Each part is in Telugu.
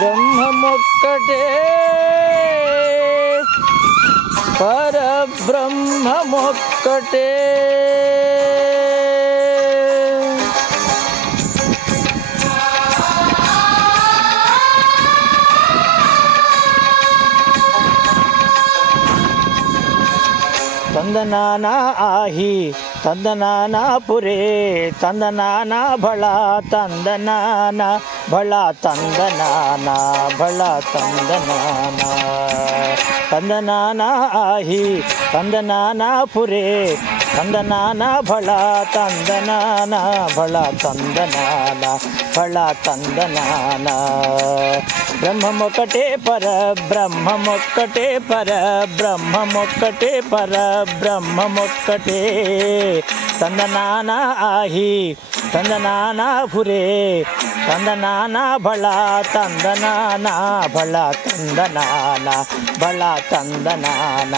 బ్రహ్మమొక్కటే పరబ్రహ్మమొక్కటే ತಂದನಾನ ಆಹಿ ತಂದನಾನ ಪುರೇ ತಂದನಾನ ಬಳ ತಂದನಾನ ಬಳ ತಂದನಾನ ಬಳ ತಂದನಾನ ತಂದನಾನ ಆಹಿ ತಂದನಾನ ಪುರೇ ತಂದನಾನ ಬಳ ತಂದನಾನ ಬಳ ತಂದನಾನ ಬಳ ತಂದನಾನ ಬ್ರಹ್ಮಮೊಕ್ಕಟೇ ಪರ ಬ್ರಹ್ಮಮೊಕ್ಕಟೇ ಪರ ಬ್ರಹ್ಮಮೊಕ್ಕಟೇ ಪರ ಬ್ರಹ್ಮಮೊಕ್ಕಟೇ ತಂದನಾನ ಆಹಿ ತಂದನಾನ ಪುರೇ ತಂದನಾನ ಬಳ ತಂದನಾನ ಬಳ ತಂದನಾನ ಬಳ ತಂದನಾನ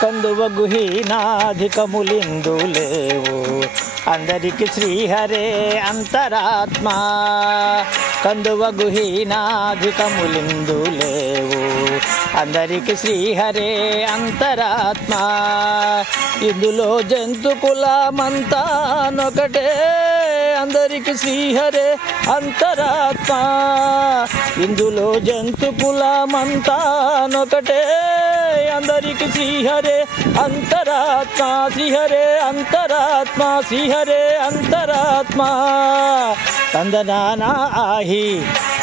కందువగు హీనాధికములిందు లేవు అందరికి శ్రీహరే అంతరాత్మ కందువగు హీనాధికములిందు లేవు అందరికి శ్రీహరే అంతరాత్మ ఇందులో జంతు కులమంతానొకటే అందరికి శ్రీహరే అంతరాత్మ ఇందులో జంతు కులమంతానొకటే అందరికి శ్రీహరే అంతరాత్మ శ్రీహరే అంతరాత్మ శ్రీహరే అంతరాత్మ ತಂದನಾನ ಆಹಿ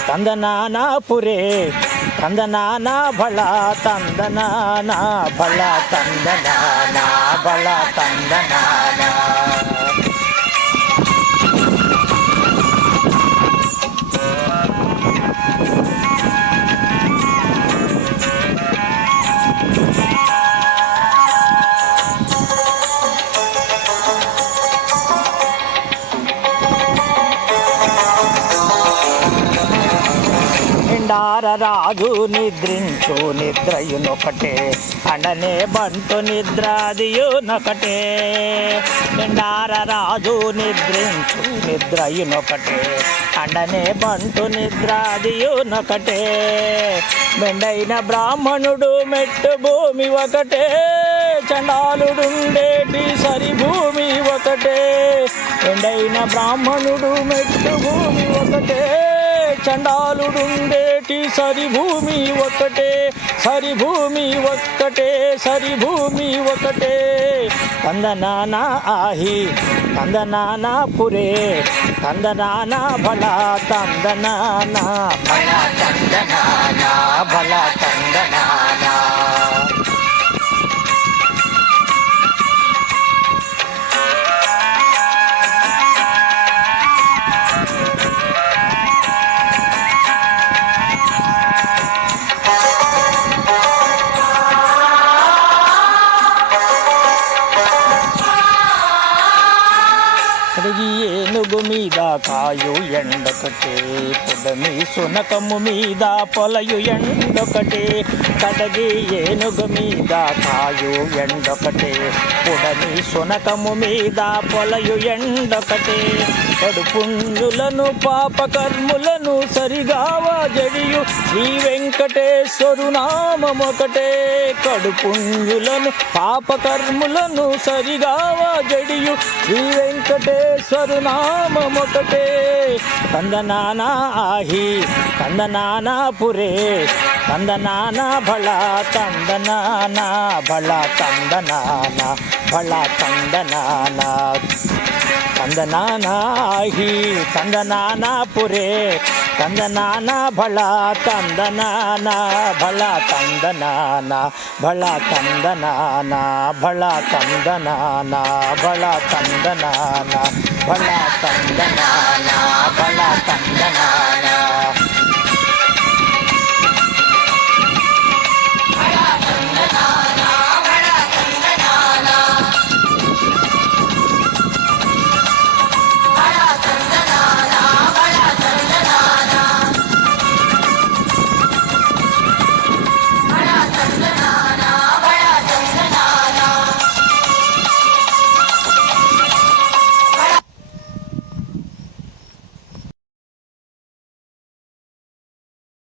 ತಂದನಾನ ಪುರೇ ತಂದನಾನ ಬಳ ತಂದನಾನ ಬಳ ತಂದನಾನ ಬಳ ತಂದನಾನ రాజు నిద్రించు నిద్రయునొకటే అండనే బంటు నిద్రాదియునొకటే నిండార రాజు నిద్రించు నిద్రయునొకటే అండనే బంటు నిద్రాదియునొకటే మెండైన బ్రాహ్మణుడు మెట్టు భూమి ఒకటే చండాలుడుండేటి సరి భూమి ఒకటే మెండైన బ్రాహ్మణుడు మెట్టు భూమి ఒకటే చండాలుడుండేటి సరి భూమి ఒకటే సరి భూమి ఒక్కటే సరి భూమి ఒకటే ತಂದನಾನ ಆಹಿ ತಂದನಾನ ಪುರೇ ತಂದನಾನ ಬಲ ತಂದನಾನ ಬಲ ತಂದನಾನ ಬಲ ತಂದನಾನ ఏనుగు మీద కాయు ఎండొకటే పొడమి సునకము మీద పొలయు ఎండొకటే కడగి ఏనుగు మీద కాయు ఎండొకటే పొడమి సునకము మీద పొలయు ఎండొకటే కడుపుంజులను పాపకర్ములను సరిగావా జడియు శ్రీ వెంకటేశ్వరు నామమొకటే కడుపుంజులను పాపకర్ములను సరిగావా జడియు శ్రీ వెంకటేశ్వరు నామమొకటే ತಂದನಾನ ಆಹಿ ತಂದನಾನ ಪುರೇ ತಂದನಾನ ಬಳ ತಂದನಾನ ಬಳ ತಂದನಾನ ಬಳ ತಂದನಾನ ತಂದನಾನ ಆಹಿ ತಂದನಾನ ಪುರೇ ತಂದನಾನ ಬಳ ತಂದನಾನ ಬಳ ತಂದನಾನ ಬಳ ತಂದನಾನ ಬಳ ತಂದನಾನ ಬಳ ತಂದನಾನ ಬಳ ತಂದನಾನ ಬಳ ತಂದನಾನ